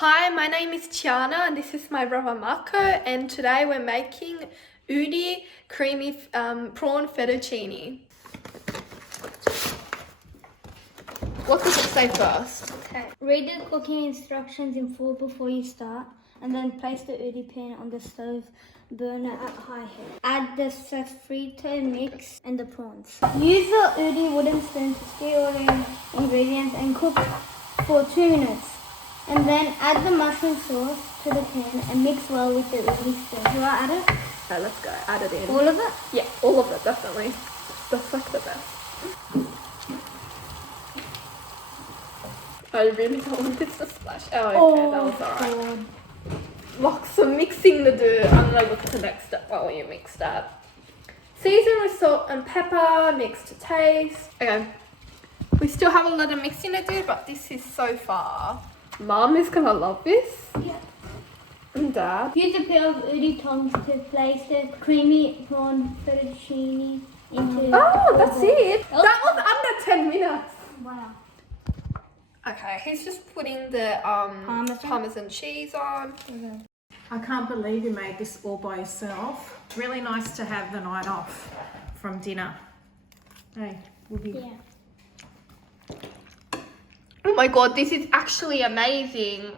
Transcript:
Hi, my name is Tiana and this is my brother Marco, and today we're making Oodee creamy prawn fettuccine. What does it say first? Okay. Read the cooking instructions in full before you start, and then place the Oodee pan on the stove burner at high heat. Add the sofrito mix and the prawns. Use the Oodee wooden spoon to stir all the ingredients and cook for 2 minutes. And then add the mushroom sauce to the pan and mix well with the Oodee spoon. Do I add it? Okay, let's go. Add it in. All of it? Yeah, all of it, definitely. That's like the best. I really don't want this to splash. Oh, okay, that was alright. Lots of mixing to do. I'm gonna look at the next step while you mix that. Season with salt and pepper, mix to taste. Okay, we still have a lot of mixing to do, but this is so far. Mum is gonna love this. Yeah. And Dad. Use a pair of Oodee tongs to place the creamy prawn fettuccine into. Oh, that's the bowl. it. That was under 10 minutes. Wow. Okay, he's just putting the Parmesan cheese on. I can't believe you made this all by yourself. Really nice to have the night off from dinner. Hey, Woody. Yeah. Oh my god, this is actually amazing.